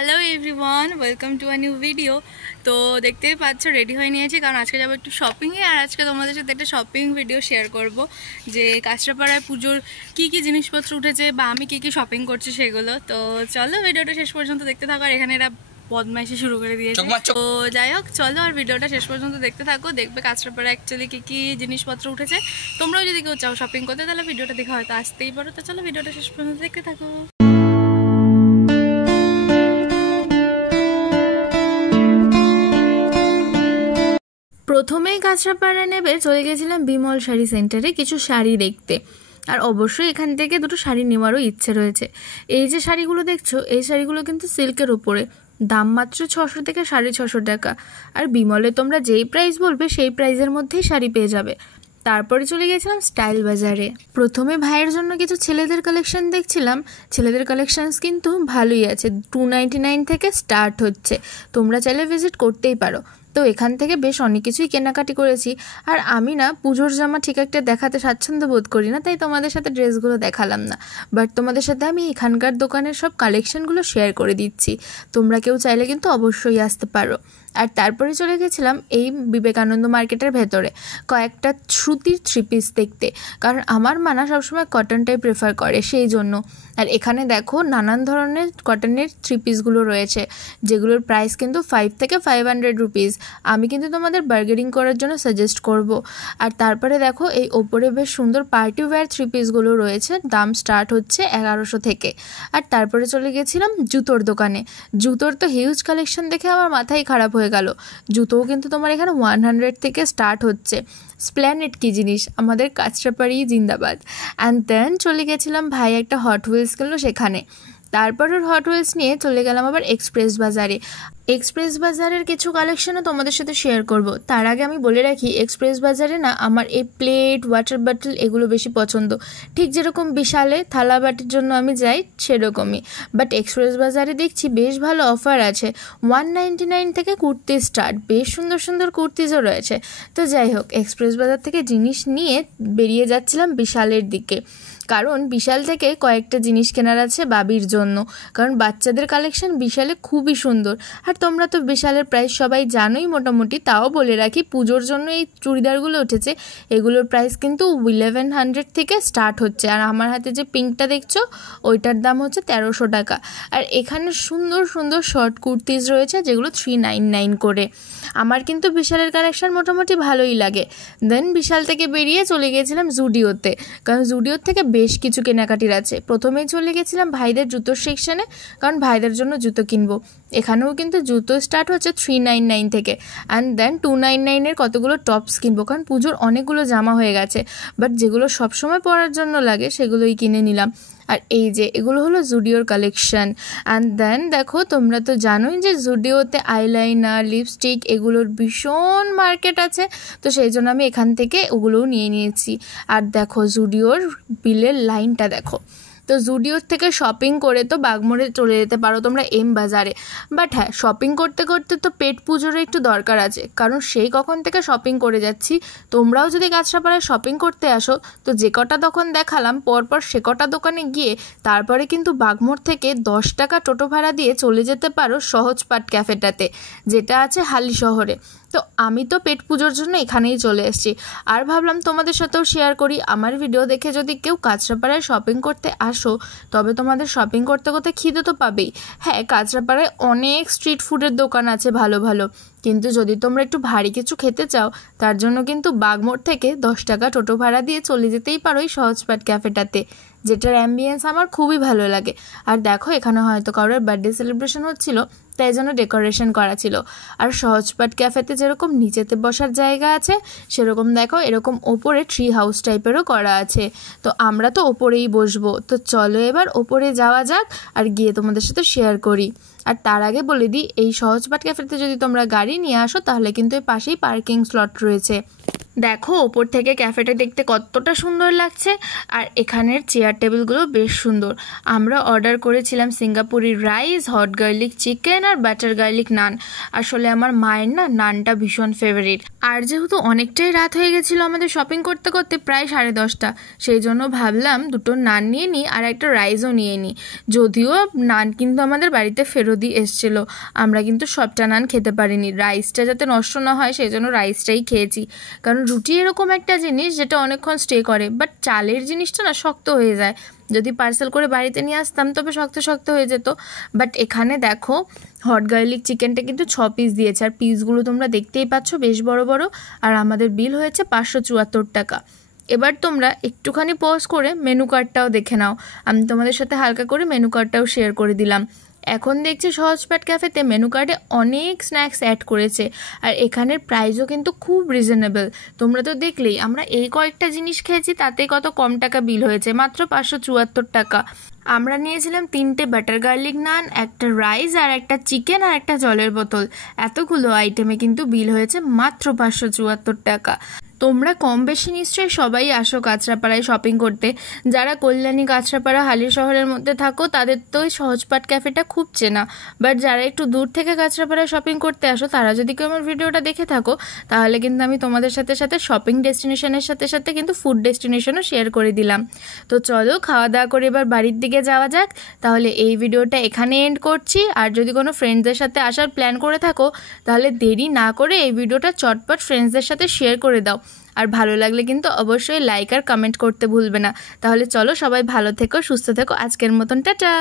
Hello everyone, welcome to a new video. তো দেখতেই পাচ্ছ রেডি হয়ে নিয়েছি, কারণ আজকে যাবো একটু শপিংয়ে। আর আজকে তোমাদের সাথে একটা শপিং ভিডিও শেয়ার করব, যে কাঁচরাপাড়ায় পুজোর কী কী জিনিসপত্র উঠেছে বা আমি কী কী শপিং করছি সেগুলো। তো চলো ভিডিওটা শেষ পর্যন্ত দেখতে থাকো। আর এখানে এরা বদমাইশি শুরু করে দিয়েছে। তো যাই হোক, চলো আর ভিডিওটা শেষ পর্যন্ত দেখতে থাকো। দেখবে কাঁচরাপাড়া অ্যাকচুয়ালি কী কী জিনিসপত্র উঠেছে। তোমরাও যদি কেউ চাও শপিং করতে, তাহলে ভিডিওটা দেখে হয়তো আসতেই পারো। তো চলো ভিডিওটা শেষ পর্যন্ত দেখতে থাকো। প্রথমেই কাঁচরাপাড়া নেবে চলে গেছিলাম বিমল শাড়ি সেন্টারে কিছু শাড়ি দেখতে। আর অবশ্যই এখান থেকে দুটো শাড়ি নেওয়ারও ইচ্ছে রয়েছে। এই যে শাড়িগুলো দেখছো, এই শাড়িগুলো কিন্তু সিল্কের ওপরে, দাম মাত্র 600 থেকে 650 টাকা। আর বিমলে তোমরা যেই প্রাইস বলবে সেই প্রাইসের মধ্যেই শাড়ি পেয়ে যাবে। তারপরে চলে গেছিলাম স্টাইল বাজারে। প্রথমে ভাইয়ের জন্য কিছু ছেলেদের কালেকশন দেখছিলাম। ছেলেদের কালেকশনস কিন্তু ভালোই আছে, 299 থেকে স্টার্ট হচ্ছে। তোমরা চাইলে ভিজিট করতেই পারো। তো এখান থেকে বেশ অনেক কিছুই কেনাকাটি করেছি। আর আমি না পুজোর জামা ঠিক একটা দেখাতে স্বাচ্ছন্দ্য বোধ করি না, তাই তোমাদের সাথে ড্রেসগুলো দেখালাম না। বাট তোমাদের সাথে আমি এখানকার দোকানের সব কালেকশনগুলো শেয়ার করে দিচ্ছি। তোমরা কেউ চাইলে কিন্তু অবশ্যই আসতে পারো। আর তারপরে চলে গেছিলাম এই বিবেকানন্দ মার্কেটের ভেতরে কয়েকটা সুতির 3 পিস দেখতে, কারণ আমার মানা সবসময় কটনটাই প্রেফার করে, সেই জন্য। আর এখানে দেখো নানান ধরনের কটনের 3 পিসগুলো রয়েছে, যেগুলোর প্রাইস কিন্তু 5 থেকে 500 রুপিস। আমি কিন্তু তোমাদের বার্গেনিং করার জন্য সাজেস্ট করব। আর তারপরে দেখো এই ওপরে বেশ সুন্দর পার্টি ওয়্যার 3 পিসগুলো রয়েছে, দাম স্টার্ট হচ্ছে 1100 থেকে। আর তারপরে চলে গেছিলাম জুতোর দোকানে। জুতোর তো হিউজ কালেকশন দেখে আমার মাথাই খারাপ হয়ে গেল। জুতোও কিন্তু তোমার এখানে 100 থেকে স্টার্ট হচ্ছে। স্প্ল্যানেড কী জিনিস, আমাদের কাঁচরাপাড়ি জিন্দাবাদ। অ্যান্ড দেন চলে গেছিলাম ভাই একটা হট হুইলস কিনলো সেখানে। তারপর ওর হট হুইলস নিয়ে চলে গেলাম আবার এক্সপ্রেস বাজারে। এক্সপ্রেস বাজারের কিছু কালেকশনও তোমাদের সাথে শেয়ার করব। তার আগে আমি বলে রাখি, এক্সপ্রেস বাজারে না আমার এই প্লেট, ওয়াটার বটল এগুলো বেশি পছন্দ। ঠিক যেরকম বিশালে থালা বাটির জন্য আমি যাই সেরকমই। বাট এক্সপ্রেস বাজারে দেখছি বেশ ভালো অফার আছে, 199 থেকে কুর্তি স্টার্ট, বেশ সুন্দর সুন্দর কুর্তিজও রয়েছে। তো যাই হোক, এক্সপ্রেস বাজার থেকে জিনিস নিয়ে বেরিয়ে যাচ্ছিলাম বিশালের দিকে, কারণ বিশাল থেকে কয়েকটা জিনিস কেনার আছে বাবির জন্য। কারণ বাচ্চাদের কালেকশন বিশালে খুবই সুন্দর। আর তোমরা তো বিশালের প্রাইস সবাই জানোই মোটামুটি, তাও বলে রাখি পুজোর জন্য এই চুড়িদারগুলো উঠেছে, এগুলোর প্রাইস কিন্তু 1100 থেকে স্টার্ট হচ্ছে। আর আমার হাতে যে পিঙ্কটা দেখছো, ওইটার দাম হচ্ছে 1300 টাকা। আর এখানে সুন্দর সুন্দর শর্ট কুর্তিজ রয়েছে, যেগুলো 399 করে। আমার কিন্তু বিশালের কালেকশন মোটামুটি ভালোই লাগে। দেন বিশাল থেকে বেরিয়ে চলে গিয়েছিলাম জুডিওতে, কারণ জুডিওর থেকে বেশ কিছু কেনাকাটির আছে। প্রথমেই চলে গেছিলাম ভাইদের জুতোর সেকশানে, কারণ ভাইদের জন্য জুতো কিনবো। এখানেও কিন্তু জুতো স্টার্ট হচ্ছে 399 থেকে। অ্যান্ড দেন 299-এর কতগুলো টপস কিনবো, কারণ পুজোর অনেকগুলো জামা হয়ে গেছে। বাট যেগুলো সবসময় পরার জন্য লাগে সেগুলোই কিনে নিলাম। আর এই যে এগুলো হলো জুডিওর কালেকশান। অ্যান্ড দেন দেখো, তোমরা তো জানোই যে জুডিওতে আইলাইনার, লিপস্টিক এগুলোর ভীষণ মার্কেট আছে। তো সেই জন্য আমি এখান থেকে ওগুলোও নিয়ে নিয়েছি। আর দেখো জুডিওর বিলের লাইনটা দেখো। তো জুডিওর থেকে শপিং করে তো বাগমোড়ে চলে যেতে পারো তোমরা এম বাজারে। বাট হ্যাঁ, শপিং করতে করতে তো পেট পুজোরও একটু দরকার আছে, কারণ সেই কখন থেকে শপিং করে যাচ্ছি। তোমরাও যদি কাঁচরাপাড়ায় শপিং করতে আসো, তো যে কটা দোকান দেখালাম পরপর সে কটা দোকানে গিয়ে তারপরে কিন্তু বাগমোড় থেকে 10 টাকা টোটো ভাড়া দিয়ে চলে যেতে পারো সহজপাট ক্যাফেটাতে, যেটা আছে হালি শহরে। তো আমি তো পেট পুজোর জন্য এখানেই চলে এসেছি। আর ভাবলাম তোমাদের সাথেও শেয়ার করি, আমার ভিডিও দেখে যদি কেউ কাঁচরাপাড়ায় শপিং করতে আসো, তবে তোমাদের শপিং করতে করতে খিদে তো পাবেই। হ্যাঁ, কাঁচরাপাড়ায় অনেক স্ট্রিট ফুডের দোকান আছে ভালো ভালো, কিন্তু যদি তোমরা একটু ভারী কিছু খেতে চাও, তার জন্য কিন্তু বাগমোড় থেকে 10 টাকা টোটো ভাড়া দিয়ে চলে যেতেই পারো এই সহজপাট ক্যাফেটাতে, যেটার অ্যাম্বিয়েন্স আমার খুবই ভালো লাগে। আর দেখো, এখানে হয়তো কারোর বার্থডে সেলিব্রেশন হচ্ছিল, তাই জন্য ডেকোরেশন করা ছিল। আর সহজপাট ক্যাফেতে যেরকম নিচেতে বসার জায়গা আছে, সেরকম দেখো এরকম ওপরে ট্রি হাউস টাইপেরও করা আছে। তো আমরা তো ওপরেই বসবো। তো চলো এবার ওপরে যাওয়া যাক, আর গিয়ে তোমাদের সাথে শেয়ার করি। আর তার আগে বলে দিই, এই সহজপাট ক্যাফেতে যদি তোমরা গাড়ি নিয়ে আসো, তাহলে কিন্তু এর পাশেই পার্কিং স্লট রয়েছে। দেখো ওপর থেকে ক্যাফেটা দেখতে কতটা সুন্দর লাগছে, আর এখানের চেয়ার টেবিলগুলো বেশ সুন্দর। আমরা অর্ডার করেছিলাম সিঙ্গাপুরি রাইস, হট গার্লিক চিকেন আর বাটার গার্লিক নান। আসলে আমার মায়ের না নানটা ভীষণ ফেভারিট। আর যেহেতু অনেকটাই রাত হয়ে গেছিলো আমাদের শপিং করতে করতে, প্রায় 10:30, সেই জন্য ভাবলাম দুটো নান নিয়ে নিই আর একটা রাইসও নিয়ে নিই। যদিও নান কিন্তু আমাদের বাড়িতে ফেরতই এসেছিলো, আমরা কিন্তু সবটা নান খেতে পারিনি। রাইসটা যাতে নষ্ট না হয় সেই জন্য রাইসটাই খেয়েছি। কারণ রুটি এরকম একটা জিনিস যেটা অনেকক্ষণ স্টে করে, বাট চালের জিনিসটা না শক্ত হয়ে যায়। যদি পার্সেল করে বাড়িতে নিয়ে আসতাম তবে শক্ত শক্ত হয়ে যেত। বাট এখানে দেখো হট গার্লিক চিকেনটা কিন্তু 6 পিস দিয়েছে, আর পিসগুলো তোমরা দেখতেই পাচ্ছ বেশ বড় বড়। আর আমাদের বিল হয়েছে 574 টাকা। এবার তোমরা একটুখানি পজ করে মেনু কার্ডটাও দেখে নাও। আমি তোমাদের সাথে হালকা করে মেনু কার্ডটাও শেয়ার করে দিলাম। এখন দেখছি সহজপাঠ ক্যাফেতে মেনু কার্ডে অনেক স্ন্যাক্স অ্যাড করেছে, আর এখানের প্রাইসও কিন্তু খুব রিজনেবল। তোমরা তো দেখলেই আমরা এই কয়েকটা জিনিস খেয়েছি, তাতে কত কম টাকা বিল হয়েছে, মাত্র 574 টাকা। আমরা নিয়েছিলাম 3টে বাটার গার্লিক নান, একটা রাইস আর একটা চিকেন আর একটা জলের বোতল। এতগুলো আইটেমে কিন্তু বিল হয়েছে মাত্র 574 টাকা। তোমরা কম বেশি নিশ্চয়ই সবাই আসো কাঁচরাপাড়ায় শপিং করতে। যারা কল্যাণী, কাঁচরাপাড়া, হালি শহরের মধ্যে থাকো তাদের তো ওই সহজপাঠ ক্যাফেটা খুব চেনা। বাট যারা একটু দূর থেকে কাঁচরাপাড়ায় শপিং করতে আসো, তারা যদি কেউ আমার ভিডিওটা দেখে থাকো, তাহলে কিন্তু আমি তোমাদের সাথে সাথে শপিং ডেস্টিনেশনের সাথে সাথে কিন্তু ফুড ডেস্টিনেশনও শেয়ার করে দিলাম। তো চলো খাওয়া দাওয়া করে এবার বাড়ির দিকে যাওয়া যাক। তাহলে এই ভিডিওটা এখানে এন্ড করছি। আর যদি কোনো ফ্রেন্ডসদের সাথে আসার প্ল্যান করে থাকো, তাহলে দেরি না করে এই ভিডিওটা চটপট ফ্রেন্ডসদের সাথে শেয়ার করে দাও। আর ভালো লাগলে কিন্তু অবশ্যই লাইক আর কমেন্ট করতে ভুলবে না। তাহলে চলো সবাই ভালো থেকো, সুস্থ থেকো। আজকের মতন টাটা।